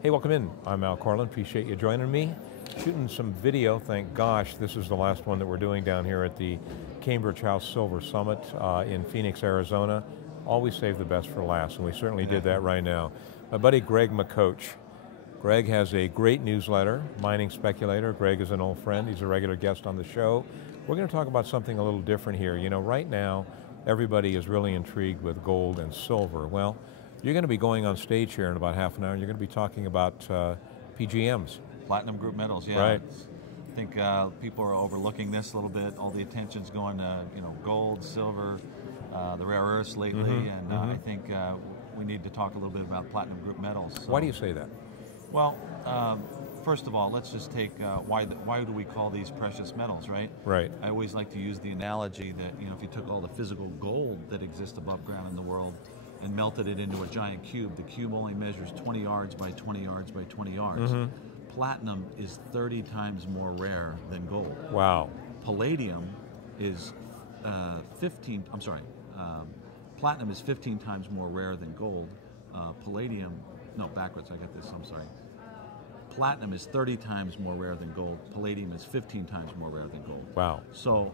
Hey, welcome in. I'm Al Corlin. Appreciate you joining me. Shooting some video. Thank gosh, this is the last one that we're doing down here at the Cambridge House Silver Summit in Phoenix, Arizona. Always save the best for last, and we certainly did that right now. My buddy Greg McCoach. Greg has a great newsletter, Mining Speculator. Greg is an old friend. He's a regular guest on the show. We're going to talk about something a little different here. You know, right now, everybody is really intrigued with gold and silver. Well, you're going to be going on stage here in about half an hour. You're going to be talking about PGMs. Platinum group metals, yeah. Right. I think people are overlooking this a little bit. All the attention's going to gold, silver, the rare earths lately, and I think we need to talk a little bit about platinum group metals. So, why do you say that? Well, first of all, let's just take why do we call these precious metals, right? Right. I always like to use the analogy that if you took all the physical gold that exists above ground in the world and melted it into a giant cube, the cube only measures 20 yards by 20 yards by 20 yards. Platinum is 30 times more rare than gold. Wow. Palladium is platinum is 15 times more rare than gold. Platinum is 30 times more rare than gold. Palladium is 15 times more rare than gold. Wow. So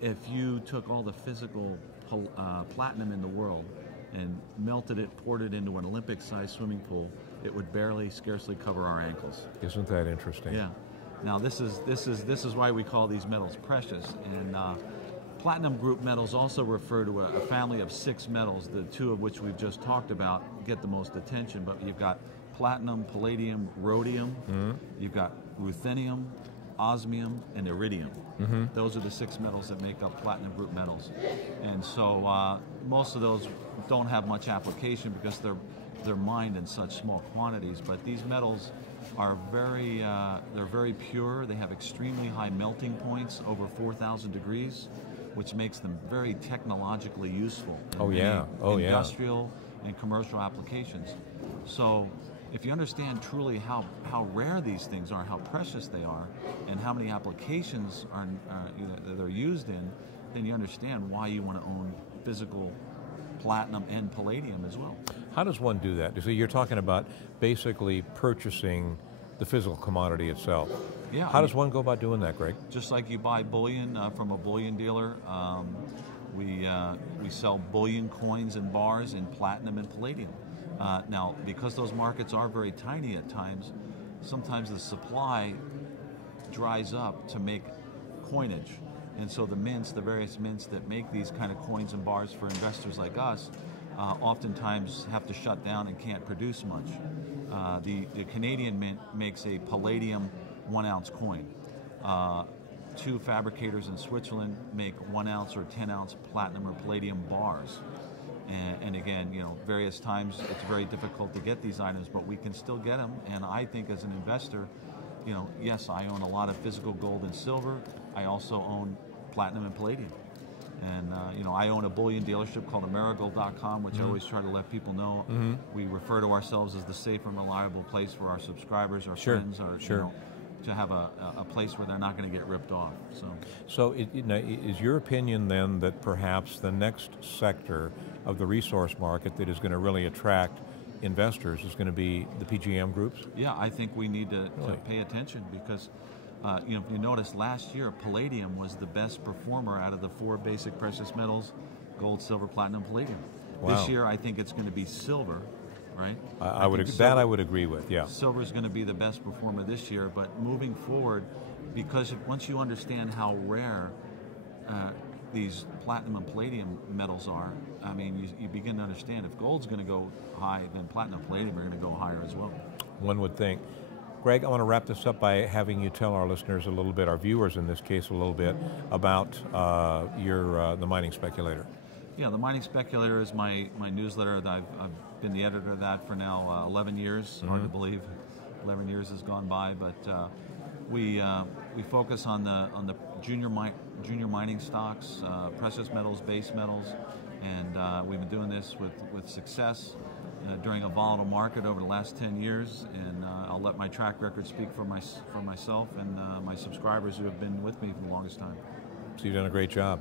if you took all the physical platinum in the world and melted it, poured it into an Olympic-sized swimming pool, it would scarcely cover our ankles. Isn't that interesting? Yeah. Now this is why we call these metals precious. And platinum group metals also refer to a family of 6 metals, the 2 of which we've just talked about get the most attention. But you've got platinum, palladium, rhodium. You've got ruthenium, osmium, and iridium. Those are the 6 metals that make up platinum group metals. And so most of those don't have much application because they're mined in such small quantities. But these metals are they're very pure. They have extremely high melting points, over 4,000 degrees, which makes them very technologically useful in industrial and commercial applications. So if you understand truly how rare these things are, how precious they are, and how many applications they're used in, then you understand why you want to own physical platinum and palladium as well. How does one do that? So you're talking about basically purchasing the physical commodity itself. Yeah. How does one go about doing that, Greg? Just like you buy bullion from a bullion dealer, we sell bullion coins and bars in platinum and palladium. Now, because those markets are very tiny at times, sometimes the supply dries up to make coinage. And so the various mints that make these kind of coins and bars for investors like us, oftentimes have to shut down and can't produce much. The Canadian Mint makes a palladium 1-ounce coin. 2 fabricators in Switzerland make 1-ounce or 10-ounce platinum or palladium bars. And again, various times it's very difficult to get these items, but we can still get them. And I think as an investor, yes, I own a lot of physical gold and silver. I also own platinum and palladium. And I own a bullion dealership called AmeriGold.com, which I always try to let people know. We refer to ourselves as the safe and reliable place for our subscribers, our friends, to have a place where they're not going to get ripped off. So is your opinion then that perhaps the next sector of the resource market that is going to really attract investors is going to be the PGM groups? Yeah, I think we need to pay attention because if you notice last year, palladium was the best performer out of the 4 basic precious metals: gold, silver, platinum, palladium. Wow. This year, I think it's going to be silver, right? I would agree with, yeah. Silver is going to be the best performer this year, but moving forward, because once you understand how rare these platinum and palladium metals are, I mean, you begin to understand if gold's going to go high, then platinum and palladium are going to go higher as well. One would think. Greg, I want to wrap this up by having you tell our listeners a little bit, our viewers in this case, a little bit about the Mining Speculator. Yeah, the Mining Speculator is my newsletter. I've been the editor of that for now 11 years. Hard to believe, 11 years has gone by. But we focus on the junior mining stocks, precious metals, base metals, and we've been doing this with success during a volatile market over the last 10 years. And I'll let my track record speak for myself and my subscribers who have been with me for the longest time. So you've done a great job.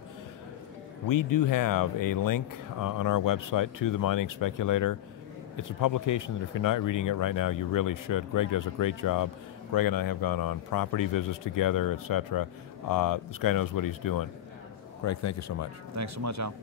We do have a link on our website to the Mining Speculator. It's a publication that if you're not reading it right now, you really should. Greg does a great job. Greg and I have gone on property visits together, etc. This guy knows what he's doing. Greg, thank you so much. Thanks so much, Al.